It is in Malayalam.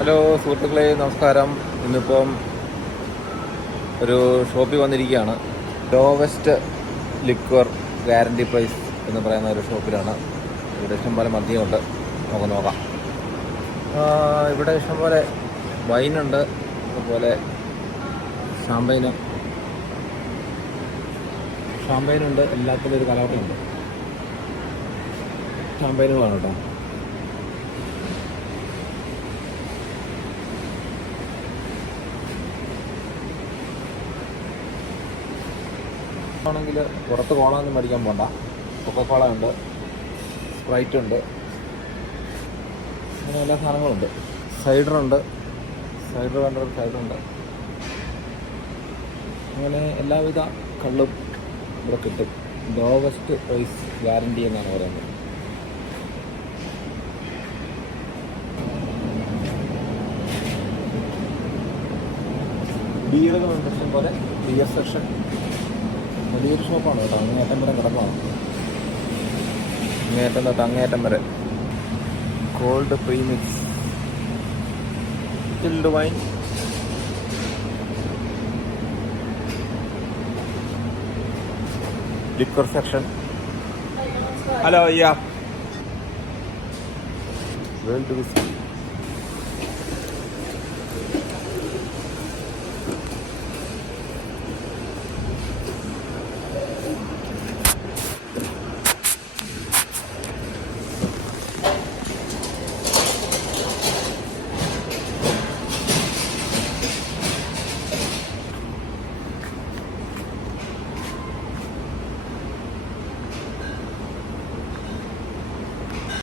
ഹലോ സുഹൃത്തുക്കളെ, നമസ്കാരം. ഇന്നിപ്പം ഒരു ഷോപ്പിൽ വന്നിരിക്കുകയാണ്. ലോവസ്റ്റ് ലിക്വർ ഗ്യാരണ്ടി പ്രൈസ് എന്ന് പറയുന്ന ഒരു ഷോപ്പിലാണ്. ഇവിടെ ഇഷ്ടംപോലെ മദ്യമുണ്ട്, നമുക്ക് നോക്കാം. ഇവിടെ ഇഷ്ടംപോലെ വൈനുണ്ട്, അതുപോലെ ഷാമ്പയിനുണ്ട്. എല്ലാത്തിലും ഒരു കലവട്ടയുണ്ട്. ഷാമ്പയിന് വേണം കേട്ടോ. ആണെങ്കിൽ പുറത്ത് കോളൊന്നും മേടിക്കാൻ പോകണ്ട. കൊക്കക്കോള ഉണ്ട്, സ്പ്രൈറ്റ് ഉണ്ട്, അങ്ങനെ എല്ലാ സാധനങ്ങളുണ്ട്. സൈഡറുണ്ട്, സൈഡറുണ്ട്. അങ്ങനെ എല്ലാവിധ കള്ളും ഇവിടെ കിട്ടും. ലോവസ്റ്റ് പ്രൈസ് ഗ്യാരണ്ടി എന്നാണ് പറയുന്നത്. ബിയറുകളുണ്ട് ഇഷ്ടം പോലെ. ബിയർ സെക്ഷൻ വലിയൊരു ഷോപ്പാണ് കേട്ടോ. അങ്ങേയറ്റം വരെ കിടന്നതാണ്, അങ്ങേയറ്റം തൊട്ട് അങ്ങേയറ്റം വരെ. Cold premix, chilled wine, liquor section. Hello, world whisky.